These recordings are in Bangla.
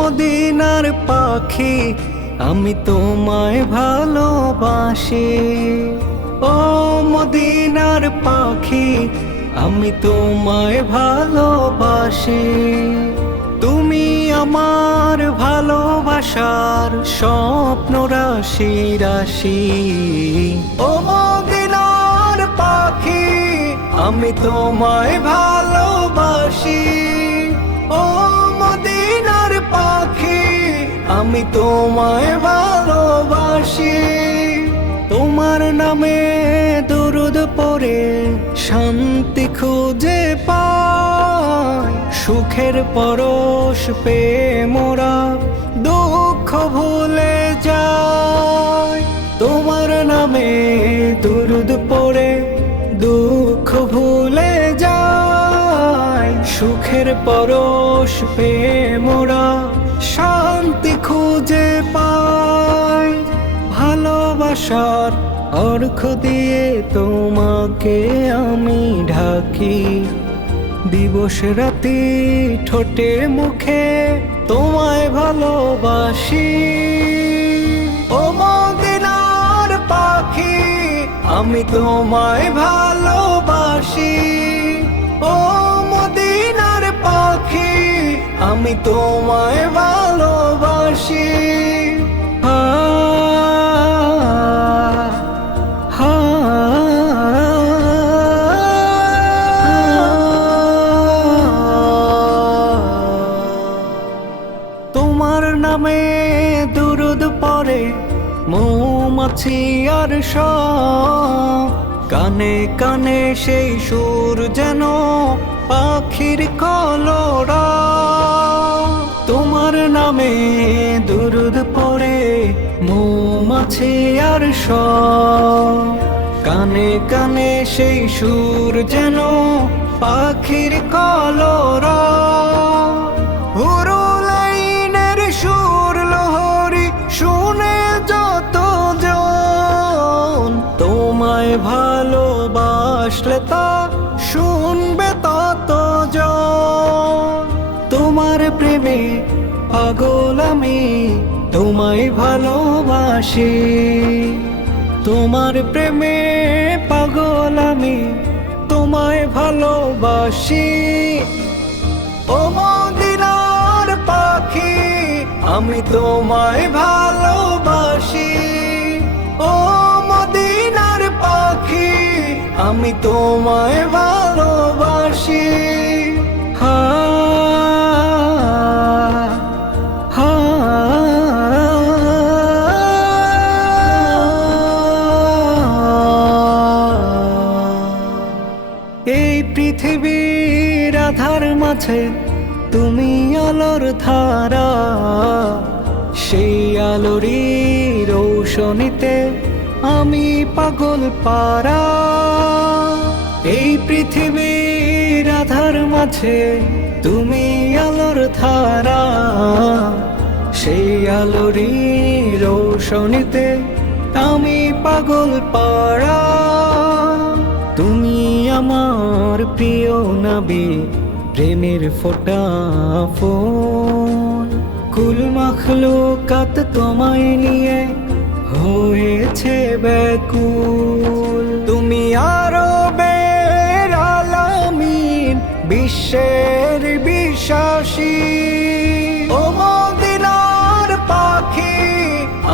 মদিনার পাখি আমি তোমায় ভালোবাসি। ও মদিনার পাখি আমি তোমায় ভালোবাসি। তুমি আমার ভালোবাসার স্বপ্ন রাশি রাশি। ও মদিনার পাখি আমি তোমায় ভালোবাসি। ও মদিনার পাখি আমি তোমায় ভালোবাসি। তোমার নামে দুরুদ পড়ে শান্তি খুঁজে পাই। সুখের পরশ পেয়ে মোরা দুঃখ ভুলে যাই। তোমার নামে দুরুদ পড়ে দুঃখ ভুলে যাই। সুখের পরশ পেয়ে মোরা শান্তি খুঁজে পাই। ভালোবাসার অর্ঘ দিয়ে তোমাকে আমি ঢাকি। দিবস রাতি ঠোঁটে মুখে তোমায় ভালোবাসি। ও মদিনার পাখি আমি তোমায় ভালোবাসি। ও মদিনার পাখি আমি তোমায় ভালোবাসি। তোমার নামে দুরুদ পড়ে মৌমাছি আর সব। কানে কানে সেই সুর যেন পাখির কলরব। তোমার নামে দুরুদ পড়ে মৌমাছি আর সব। কানে কানে সেই সুর যেন পাখির কলরব। হুরুলাইনের সুর লহরী শুনে যতজন তোমায় ভালোবাসলে তা শুনবে ততজন। তোমার প্রেমে পাগল আমি তোমায় ভালোবাসি। তোমার প্রেমে পাগল আমি তোমায় ভালোবাসি। ও মদিনার পাখি আমি তোমায় ভালোবাসি। ও মদিনার পাখি আমি তোমায় ভালোবাসি। এই পৃথিবীর আধার মাঝে তুমি আলোর ধারা। সেই আলোরই রৌশনীতে আমি পাগল পারা। এই পৃথিবীর আধার মাঝে তুমি আলোর ধারা। সেই আলোরই রৌশনীতে আমি পাগল পারা। তুমি আমার প্রিয় নবী প্রেমের ফোঁটা ফুল। কুল মাখলুকাত তোমায় নিয়ে হয়েছে ব্যাকুল। তুমি আরবের আলামিন বিশ্বের বিশ্বাসী। ও মদিনার পাখি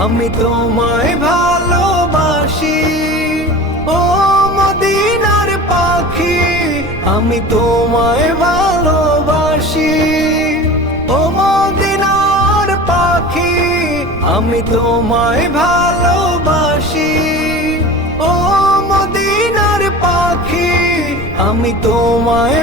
আমি তোমায় ভালোবাসি। ও মদিনার পাখি আমি তোমায় ভালোবাসি। ও মদিনার পাখি আমি তোমায় ভালোবাসি। ও মদিনার পাখি আমি তোমায়